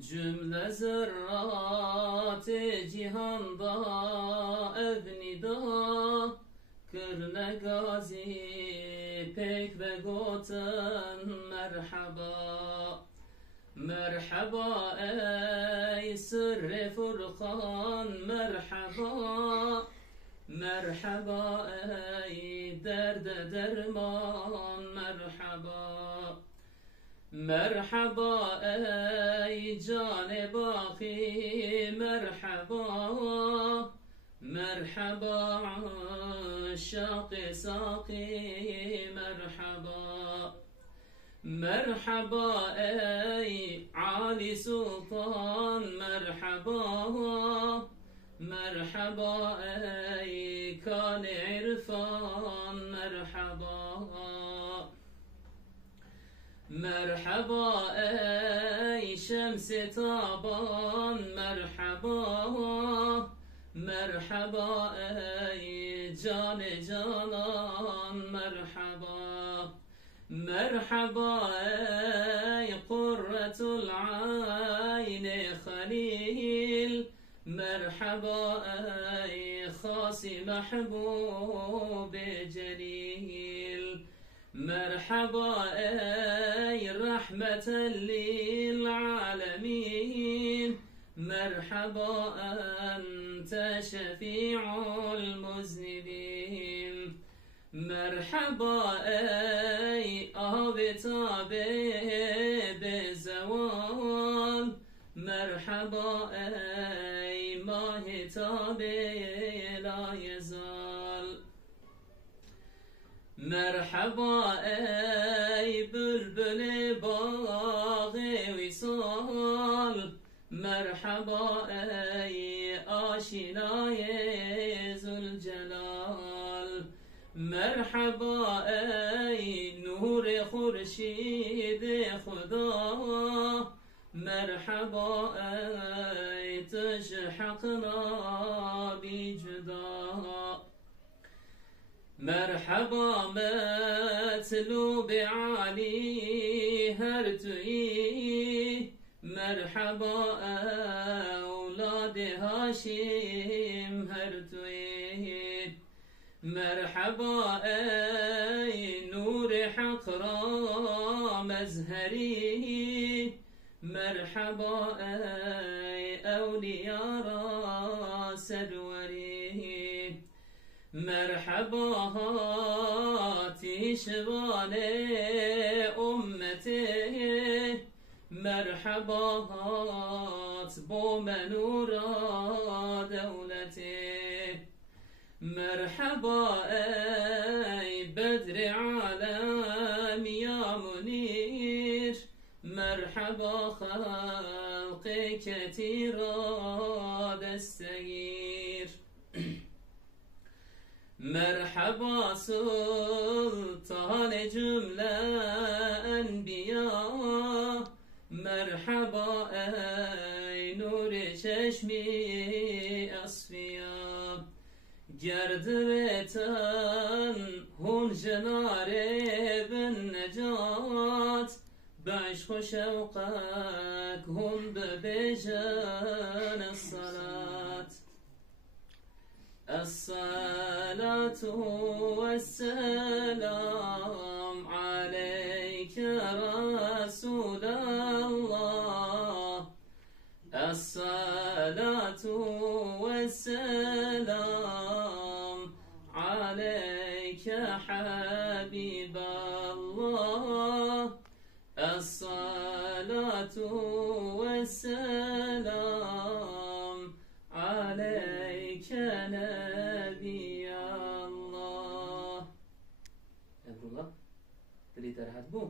Cümle zerrat cihanda evnida Kırne gazi pek ve goten merhaba. Merhaba ey sırrı furkan merhaba. Merhaba ey derde derman merhaba. Merhaba ey can-ı baki merhaba. Merhaba aşık-ı saki merhaba. Merhaba ey Ali Sultan merhaba. Merhaba ey Kâl-i İrfan merhaba. Merhaba ey Şems-i Taban merhaba. Merhaba ey can-ı canan merhaba. Merhaba ey Kurretul Ayni Halil. Merhaba ey Hâs-i Mahbûb-i Celil. Merhaba ey rahmeten lil alemin. Merhaba ente şefi'ul muznibin. Merhaba ey abi tabi zeval. Merhaba ey mahi tabi la yezal. Merhaba ey bülbül-i bağı visal. Merhaba ey aşinayı zülcelal. Merhaba ey nur-i khurşid-i Khuda. Merhaba ey teşhakna bi cüda. Merhaba metlub-i Ali her tüyi. Merhaba evlad-ı Haşim her tüyi. Merhaba ey nur-i Hakra mezheri. Merhaba ey evliyara serveri. Merhaba hati şevale ümmeti. Merhaba hat bu menura devleti. Merhaba ey bedri alem ya munir. Merhaba halqi ketira destagir. Merhaba sultan cümle enbiya. Merhaba ey nur-i çeşmi asfiya. Gerdiveten hun jenare bin necat. بعشق و شوقك هم ببجان الصلاة. الصلاة والسلام عليك رسول الله. الصلاة والسلام عليك حبيب الله. الصلاة والسلام عليك نبي الله. Emrullah, dili terhat bu.